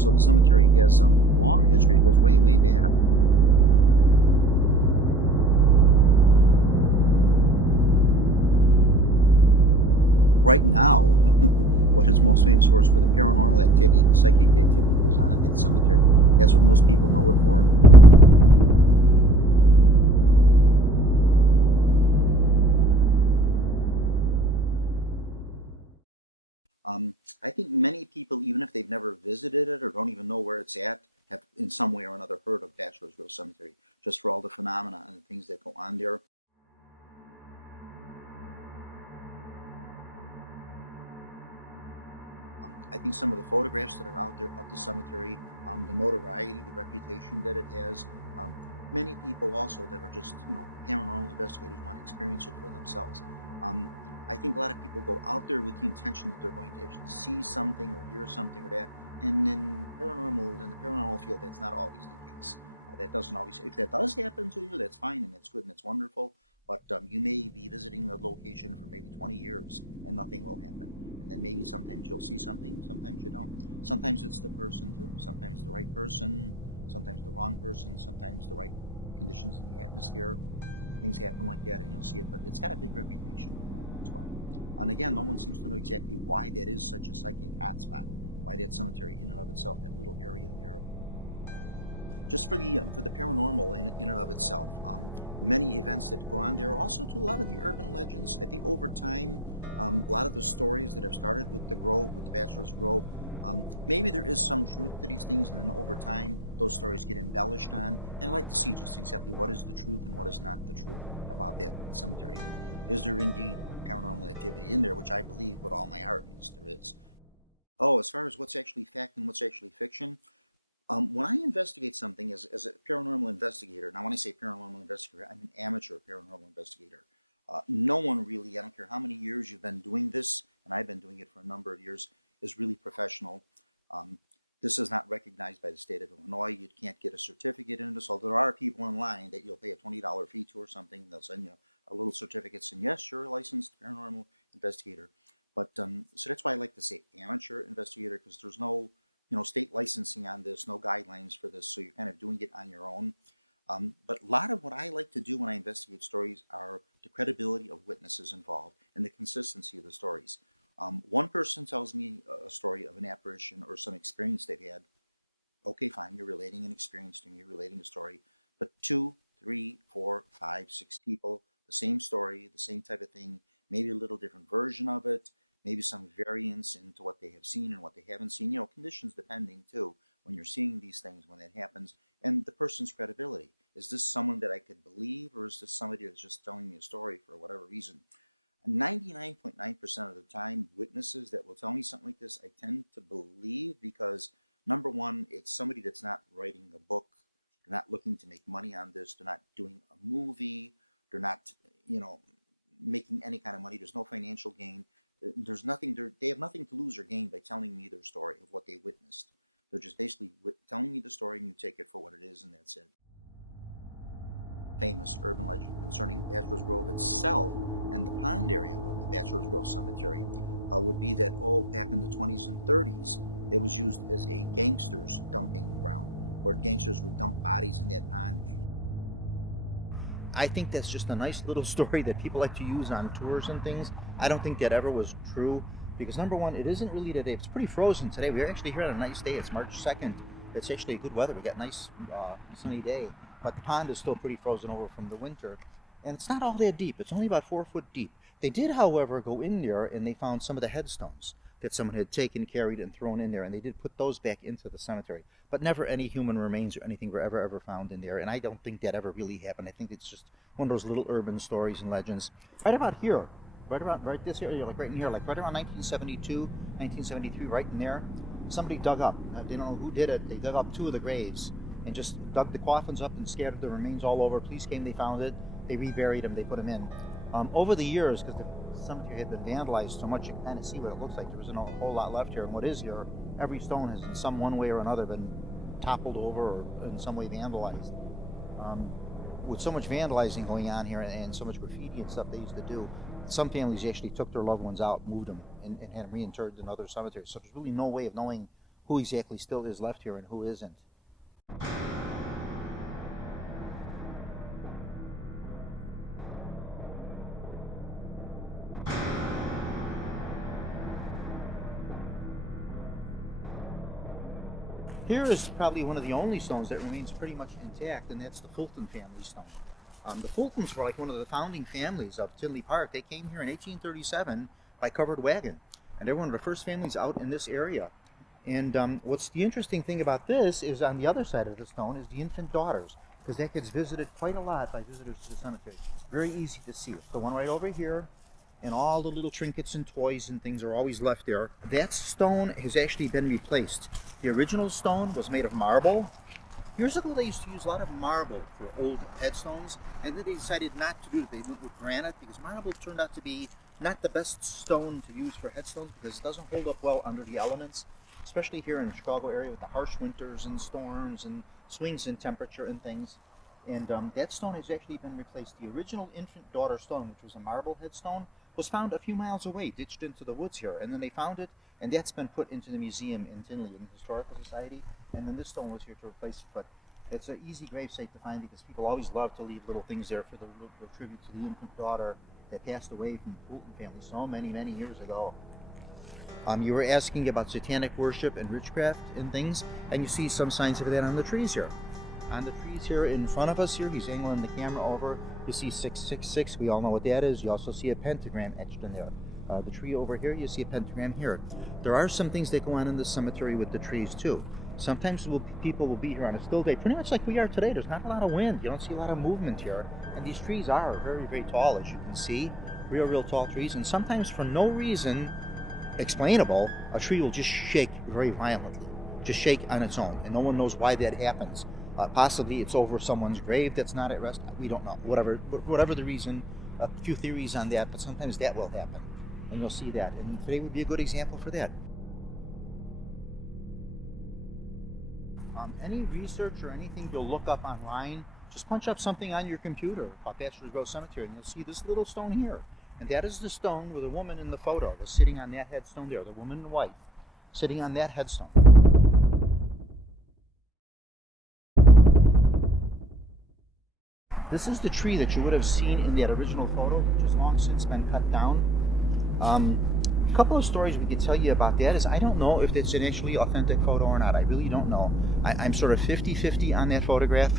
So the cemetery has a long history. It goes way, way back. Right now, what it's most famous for is for the paranormal activity and the psychic activity that goes on in that cemetery. That's what most people know it for. I think many people, even if they've never visited it or don't even know where it's at, have in some way or another heard of Bachelors Grove Cemetery, just for all the phenomena and the things that go on there. I think some of the photographs that are out there of the cemetery, the notoriety, the reputation that it has, um, many people also that are just, paranormal investigators want to experience it for themselves. Um, I think a lot of people go out there with the intention that they're going to actually see something or hear something or that, and then in the paranormal field, that's not always the case. That doesn't always. If that does happen to you, that's fine and that's good and that's wonderful. But you may be visiting a location for maybe 20 years and nothing will happen. And then maybe sometimes you'll see something, sometimes you don't. Sometimes it's the person too. Sometimes the right person, sometimes the wrong person, sometimes the right conditions in the atmosphere. Things happen like that and you'll see it. But it's got a big reputation. That's why. And again, no one seems to know exactly why that is such a psychic hotspot. Why that cemetery in and of itself, that little area there, just for the paranormal in and of itself. Many events that go on there, also to a lot of the urban legends. I think over time, a lot of the stories that have started with the Grove, with the Bachelors Grove, maybe there is some truth to these things, and then over time, those stories get embellished on. And I like to see just exactly what is the truth and what is not the truth about that cemetery. Is there indeed paranormal activity in there, which I believe with all my heart, yes, there is. Oh, as far as what's actually fact and what's actually fiction, when I investigate something as a paranormal investigator, now when I say paranormal investigator, I'm an amateur paranormal investigator. No one really, I don't care how many years you've been doing this, and I've been doing it for a number of years, is really professional. Um, this is not recognized by the state of Illinois. You can't get a certificate in this, although there are people online that you'll pay a $20 fee to or something. They'll send you a little certificate saying, yes, you're a licensed paranormal investigator. But so that's why I like to say amateur investigator, because there's no state licensing on this, no guidelines for this, so you're kind of doing it on your own. But a lot of what I like to do when I investigate stories are the credibility of witnesses involved and the consistency of the stories. One person tells me a story of an apparition or some experience they've had. Okay, fine, you're relating an experience to me, you're relating a story. But two, three, four, five, six people, the same story, the same type of thing, maybe a little different version of it, maybe some variance into what they have seen and what they haven't seen, conditions depending too, when you're seeing these things, when that happens, and the person's credibility. Is this someone that I could believe, or is this somebody that's just telling me a story for whatever reason? 99.9% of the time, witnesses that will tell me something like this, I tend to believe because number one, it's somebody that's not writing a book. They're not looking to make money on this. They're not doing a movie. They're not, making any kind of money. There's no financial gain. There's nothing. They have nothing to lose or gain by telling me their story of what they witnessed. They're just basically telling me the story, and you take it for what it is, and that's it. Famous urban legend concerning Bachelors Grove itself and the pond area of the Bachelors Grove Cemetery would be that, back in the 20s and 30s, it was used as a gangsters dumping ground where gangsters would dump bodies in that pond. I think that's just a nice little story that people like to use on tours and things. I don't think that ever was true because number one, it isn't really today. It's pretty frozen today. We're actually here on a nice day. It's March 2nd. It's actually good weather. We got a nice sunny day, but the pond is still pretty frozen over from the winter. And it's not all that deep. It's only about 4 foot deep. They did, however, go in there and they found some of the headstones that someone had taken, carried, and thrown in there, and they did put those back into the cemetery. But never any human remains or anything were ever found in there, and I don't think that ever really happened. I think it's just one of those little urban stories and legends. Right about here, right this area, like right in here, like right around 1972, 1973, right in there, somebody dug up. They don't know who did it. They dug up two of the graves and just dug the coffins up and scattered the remains all over. Police came, they found it, they reburied them, they put them in. Over the years, because the cemetery had been vandalized so much, you can kind of see what it looks like. There isn't a whole lot left here, and what is here, every stone has in some one way or another been toppled over or in some way vandalized. With so much vandalizing going on here and so much graffiti and stuff they used to do, some families actually took their loved ones out, moved them, and had them reinterred in other cemeteries. So there's really no way of knowing who exactly still is left here and who isn't. Here is probably one of the only stones that remains pretty much intact, and that's the Fulton family stone. The Fultons were like one of the founding families of Tinley Park. They came here in 1837 by covered wagon, and they're one of the first families out in this area. And what's the interesting thing about this is on the other side of the stone is the infant daughters, because that gets visited quite a lot by visitors to the cemetery. Very easy to see. It's the one right over here, and all the little trinkets and toys and things are always left there. That stone has actually been replaced. The original stone was made of marble. Years ago, they used to use a lot of marble for old headstones, and then they decided not to do it. They went with granite because marble turned out to be not the best stone to use for headstones because it doesn't hold up well under the elements, especially here in the Chicago area with the harsh winters and storms and swings in temperature and things. And that stone has actually been replaced. The original infant daughter stone, which was a marble headstone, was found a few miles away, ditched into the woods here, and then they found it, and that's been put into the museum in Tinley, in the Historical Society, and then this stone was here to replace it. But it's an easy gravesite to find because people always love to leave little things there for the tribute to the infant daughter that passed away from the Fulton family so many years ago. You were asking about satanic worship and witchcraft and things, and you see some signs of that on the trees here. On the trees here in front of us here, he's angling the camera over. You see 666, we all know what that is. You also see a pentagram etched in there. The tree over here, you see a pentagram here. There are some things that go on in the cemetery with the trees too. Sometimes people will be here on a still day, pretty much like we are today. There's not a lot of wind. You don't see a lot of movement here. And these trees are very tall, as you can see. Real tall trees. And sometimes for no reason explainable, a tree will just shake very violently. Just shake on its own. And no one knows why that happens. Possibly it's over someone's grave that's not at rest. We don't know. Whatever the reason, a few theories on that, but sometimes that will happen. And you'll see that. And today would be a good example for that. Any research or anything you'll look up online, just punch up something on your computer about Bachelors Grove Cemetery, and you'll see this little stone here. And that is the stone where the woman in the photo was sitting on that headstone there, the woman in white, sitting on that headstone. This is the tree that you would have seen in that original photo, which has long since been cut down. A couple of stories we could tell you about that is I don't know if it's an actually authentic photo or not. I really don't know. I'm sort of 50-50 on that photograph.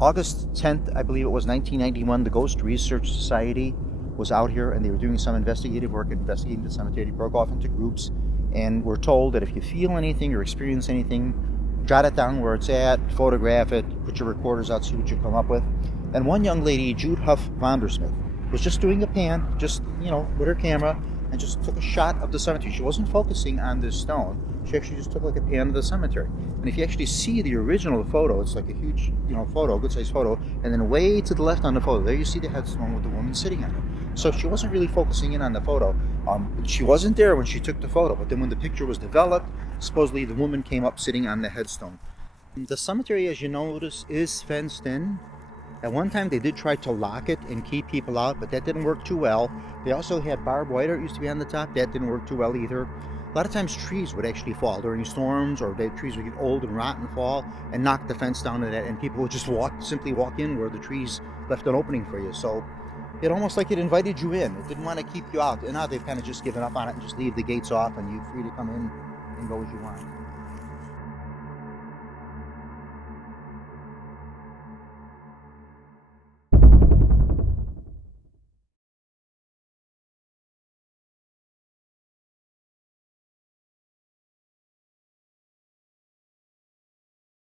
August 10th, I believe it was 1991, the Ghost Research Society was out here and they were doing some investigative work, investigating the cemetery. They broke off into groups and were told that if you feel anything or experience anything, jot it down where it's at, photograph it, put your recorders out, see what you come up with. And one young lady, Jude Huff Vondersmith, was just doing a pan, just, with her camera, and just took a shot of the cemetery. She wasn't focusing on this stone. She actually just took like a pan of the cemetery. And if you actually see the original photo, it's like a huge, photo, good sized photo. And then way to the left on the photo, there you see the headstone with the woman sitting on it. So she wasn't really focusing in on the photo. She wasn't there when she took the photo, but then when the picture was developed, supposedly the woman came up sitting on the headstone. The cemetery, as you notice, is fenced in. At one time they did try to lock it and keep people out, but that didn't work too well. They also had barbed wire, it used to be on the top. That didn't work too well either. A lot of times trees would actually fall during storms, or the trees would get old and rot and fall and knock the fence down to that, and people would just simply walk in where the trees left an opening for you. So it almost like it invited you in. It didn't want to keep you out. And now they've kind of just given up on it and just leave the gates off and you're free to come in and go as you want.